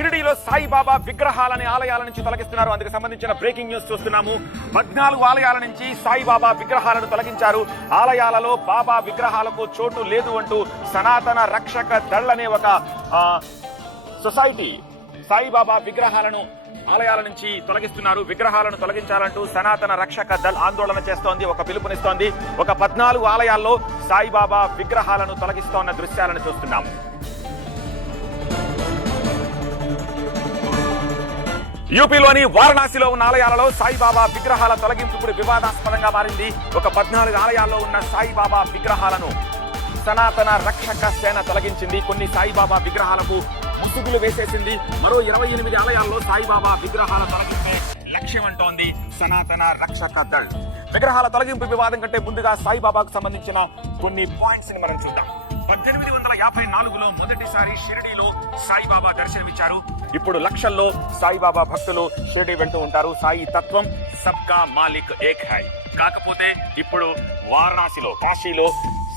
షిరిడీలో సాయిబాబా విగ్రహాలని ఆలయాల నుంచి తొలగిస్తున్నారు. అందుకు సంబంధించిన బ్రేకింగ్ న్యూస్ చూస్తున్నాము. పద్నాలుగు ఆలయాల నుంచి సాయిబాబా విగ్రహాలను తొలగించారు. ఆలయాలలో బాబా విగ్రహాలకు చోటు లేదు అంటూ సనాతన రక్షక దళ్ అనే ఒక సొసైటీ సాయిబాబా విగ్రహాలను ఆలయాల నుంచి తొలగిస్తున్నారు. విగ్రహాలను తొలగించాలంటూ సనాతన రక్షక దళ్ ఆందోళన చేస్తోంది ఒక పిలుపునిస్తోంది. ఒక పద్నాలుగు ఆలయాల్లో సాయిబాబా విగ్రహాలను తొలగిస్తోన్న దృశ్యాలను చూస్తున్నాము యూపీలోని వారణాసిలో ఉన్న ఆలయాలలో సాయిబాబా విగ్రహాల తొలగింపు ఇప్పుడు వివాదాస్పదంగా మారింది. ఒక పద్నాలుగు ఆలయాల్లో ఉన్న సాయిబాబా విగ్రహాలను సనాతన రక్షక సేన తొలగించింది. కొన్ని సాయిబాబా విగ్రహాలకు ముసుగులు వేసేసింది. మరో ఇరవై ఎనిమిది ఆలయాల్లో సాయిబాబా విగ్రహాల తొలగింపే లక్ష్యం అంటోంది సనాతన రక్షక దళ్. విగ్రహాల తొలగింపు వివాదం కంటే ముందుగా సాయిబాబాకు సంబంధించిన కొన్ని పాయింట్స్ని మనం చూద్దాం. పద్దెనిమిది వందల యాభై నాలుగులో మొదటిసారి షిరిడీలో సాయిబాబా దర్శనమిచ్చారు. ఇప్పుడు లక్షల్లో సాయిబాబా భక్తులు షిరిడి వెళ్తూ ఉంటారు. సాయి తత్వం సబ్కా మాలిక్ ఏక్ హై. కాకపోతే ఇప్పుడు వారణాసిలో కాశీలో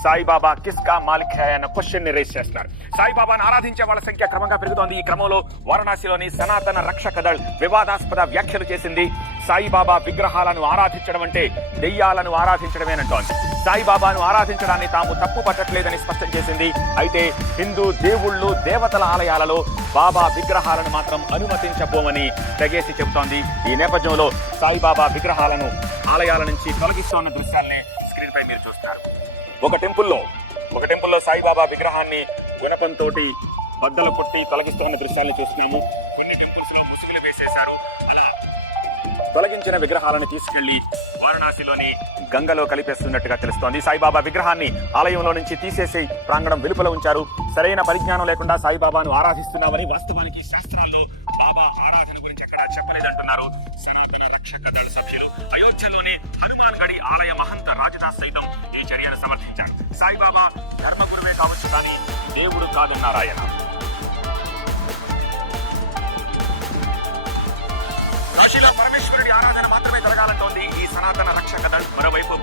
సాయిబాబా కిస్కా మాలిక్ హై అన్న క్వశ్చన్ని రేస్ చేస్తున్నారు. సాయిబాబాను ఆరాధించే వాళ్ళ సంఖ్య క్రమంగా పెరుగుతోంది. ఈ క్రమంలో వారణాసిలోని సనాతన రక్ష దళ్ వివాదాస్పద వ్యాఖ్యలు చేసింది సాయిబాబా విగ్రహాలను ఆరాధించడం అంటే దెయ్యాలను ఆరాధించడమేనంటోంది సాయిబాబాను ఆరాధించడాన్ని తాము తప్పు పట్టట్లేదని స్పష్టం చేసింది. అయితే హిందూ దేవుళ్ళు దేవతల ఆలయాలలో బాబా విగ్రహాలను మాత్రం అనుమతించబోమని తెగేసి చెబుతోంది ఈ నేపథ్యంలో సాయిబాబా విగ్రహాలను ఆలయాల నుంచి తొలగిస్తున్న దృశ్యాల్ని స్క్రీన్ పై మీరు చూస్తారు ఒక టెంపుల్లో ఒక టెంపుల్లో సాయిబాబా విగ్రహాన్ని గుణపంతో బద్దలు కొట్టి తొలగిస్తున్న దృశ్యాలను చూస్తున్నాము. కొన్ని టెంపుల్స్లో ముసుగులు వేసేశారు. అలా తొలగించిన విగ్రహాలను తీసుకెళ్ళి వారణాసిలోని గంగలో కలిపేస్తున్నట్టుగా తెలుస్తోంది. సాయిబాబా విగ్రహాన్ని ఆలయంలో నుంచి తీసేసి ప్రాంగణం వెలుపల ఉంచారు. సరైన పరిజ్ఞానం లేకుండా సాయిబాబాను ఆరాధిస్తున్నామని వాస్తవానికి శాస్త్రాల్లో బాబా ఆరాధన గురించి ఎక్కడా చెప్పలేదంటున్నారు. సనాతన రక్షక దళ సభ్యులు అయోధ్యలోని హనుమాన్ గడి ఆలయ మహంత రాజదాస్ సైతం ఈ చర్యను సమర్థించారు. సాయిబాబా ధర్మగురువే కావచ్చు కానీ దేవుడు కాదన్నారాయణ కాశీలో పరమేశ్వరుడి ఆరాధన మాత్రమే జరగాలంటోంది ఈ సనాతన రక్షక దళ్ మరోవైపు